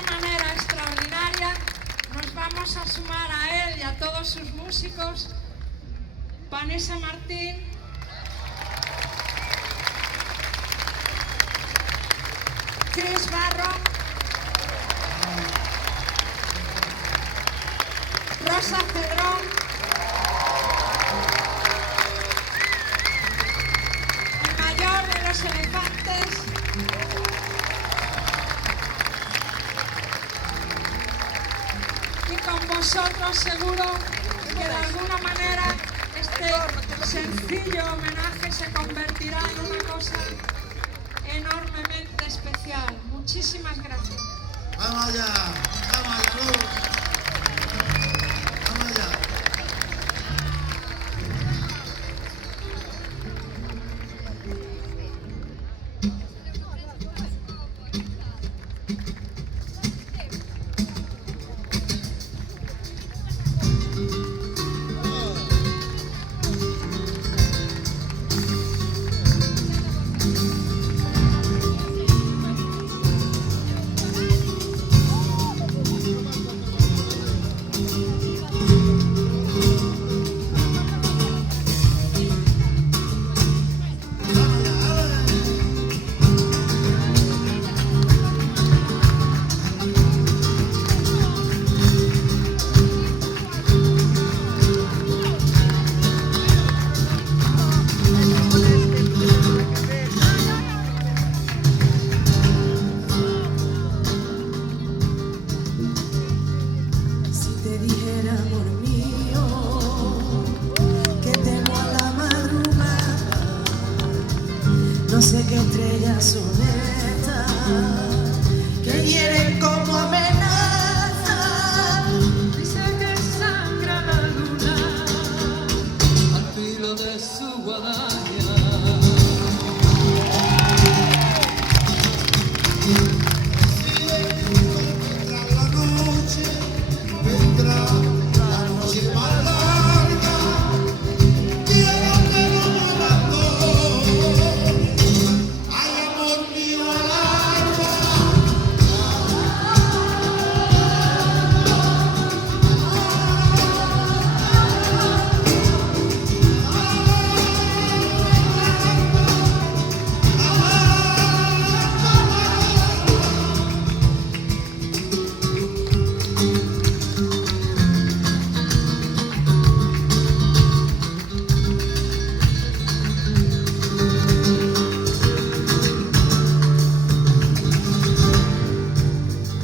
una manera extraordinaria nos vamos a sumar a él y a todos sus músicos, Vanessa Martín, Chris Barro, Rosa Cedrón, el mayor de los elefantes, y con vosotros seguro que de alguna manera este sencillo homenaje se convertirá en una cosa enormemente especial. Muchísimas gracias. Vamos allá, vamos allá, Luz. Vamos allá. No sé qué estrellas son estas que hieren como amenaza. Dice que sangra la luna al filo de su guadaña. Vendrá la noche, vendrá la noche más larga. Quiero que no me abandones. Ay, amor mío, al alma.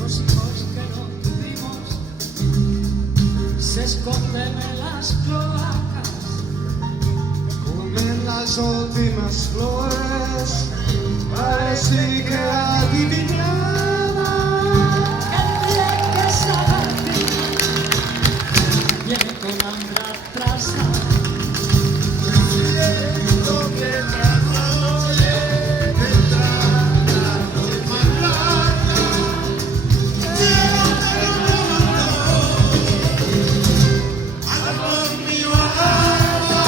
Los hijos que no tuvimos se esconden en las cloacas, Comen las últimas flores, parece que adivinaba. el día que sabe viene con hambre atrasada. Siento que la noche vendrá la noche más larga. Quiero que no me abandones. Ay, amor mío, al alma.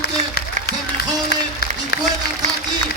disfrute, se mejore y pueda estar aquí